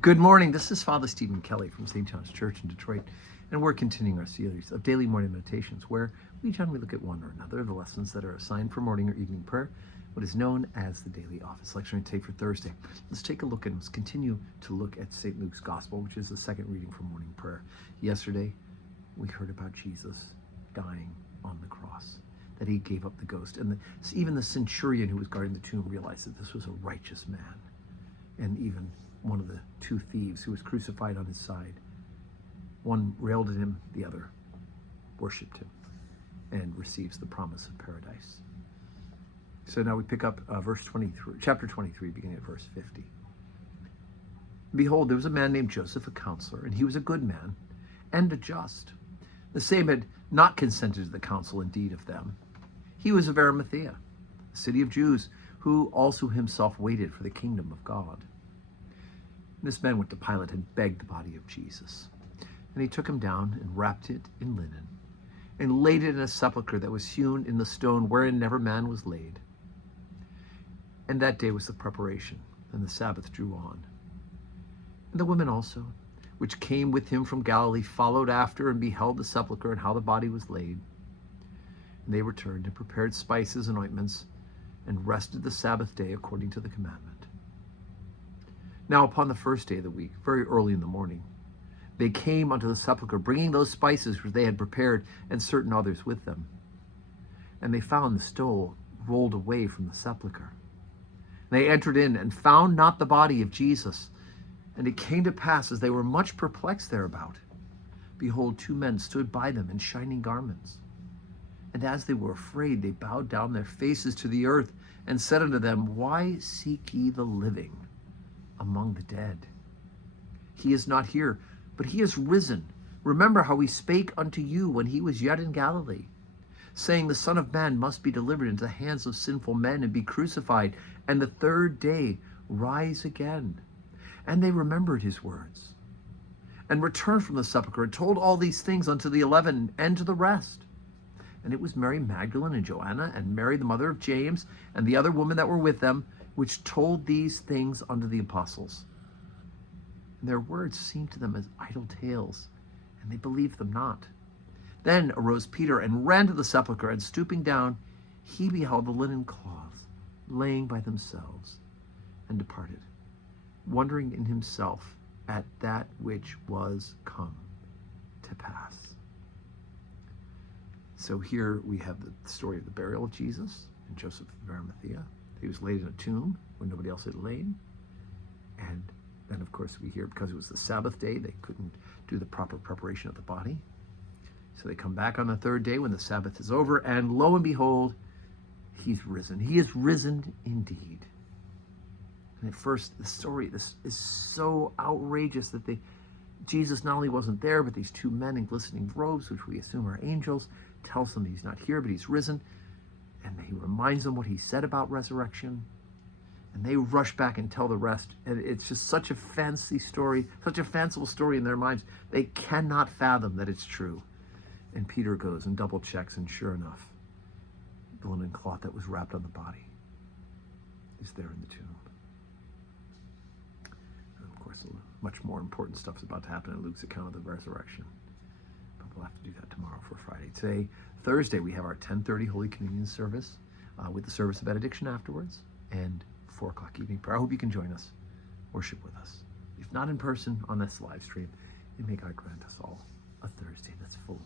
Good morning. This is Father Stephen Kelly from St. John's Church in Detroit, and we're continuing our series of daily morning meditations where we generally look at one or another of the lessons that are assigned for morning or evening prayer, what is known as the daily office lecture we take for Thursday. Let's take a look and let's continue to look at St. Luke's Gospel, which is the second reading for morning prayer. Yesterday, we heard about Jesus dying on the cross, that he gave up the ghost, and even the centurion who was guarding the tomb realized that this was a righteous man, and even one of the two thieves who was crucified on his side. One railed at him, the other worshipped him and receives the promise of paradise. So now we pick up chapter 23, beginning at verse 50. Behold, there was a man named Joseph, a counselor, and he was a good man and a just. The same had not consented to the counsel indeed of them. He was of Arimathea, a city of Jews, who also himself waited for the kingdom of God. This man went to Pilate and begged the body of Jesus. And he took him down and wrapped it in linen and laid it in a sepulchre that was hewn in the stone wherein never man was laid. And that day was the preparation, and the Sabbath drew on. And the women also, which came with him from Galilee, followed after and beheld the sepulchre and how the body was laid. And they returned and prepared spices and ointments and rested the Sabbath day according to the commandment. Now upon the first day of the week, very early in the morning, they came unto the sepulchre, bringing those spices which they had prepared, and certain others with them. And they found the stone rolled away from the sepulchre. And they entered in, and found not the body of Jesus. And it came to pass, as they were much perplexed thereabout, behold, two men stood by them in shining garments. And as they were afraid, they bowed down their faces to the earth, and said unto them, Why seek ye the living among the dead? He is not here, but he is risen. Remember how he spake unto you when he was yet in Galilee, saying, The Son of Man must be delivered into the hands of sinful men and be crucified, and the third day rise again. And they remembered his words, and returned from the sepulchre, and told all these things unto the 11 and to the rest. And it was Mary Magdalene and Joanna and Mary the mother of James and the other women that were with them, which told these things unto the apostles. And their words seemed to them as idle tales, and they believed them not. Then arose Peter and ran to the sepulchre, and stooping down, he beheld the linen cloths laying by themselves, and departed, wondering in himself at that which was come to pass. So here we have the story of the burial of Jesus and Joseph of Arimathea. He was laid in a tomb where nobody else had lain. And then, of course, we hear because it was the Sabbath day, they couldn't do the proper preparation of the body. So they come back on the third day when the Sabbath is over, and lo and behold, he's risen. He is risen indeed. And at first, the story this is so outrageous that Jesus not only wasn't there, but these two men in glistening robes, which we assume are angels, tells them he's not here, but he's risen. And he reminds them what he said about resurrection. And they rush back and tell the rest. And it's just such a fancy story, such a fanciful story in their minds. They cannot fathom that it's true. And Peter goes and double checks, and sure enough, the linen cloth that was wrapped on the body is there in the tomb. And of course, much more important stuff is about to happen in Luke's account of the resurrection. But we'll have to do that tomorrow for Friday. Today, Thursday, we have our 10:30 Holy Communion service with the service of benediction afterwards, and 4 o'clock evening prayer. I hope you can join us, worship with us. If not in person, on this live stream, and may God grant us all a Thursday that's full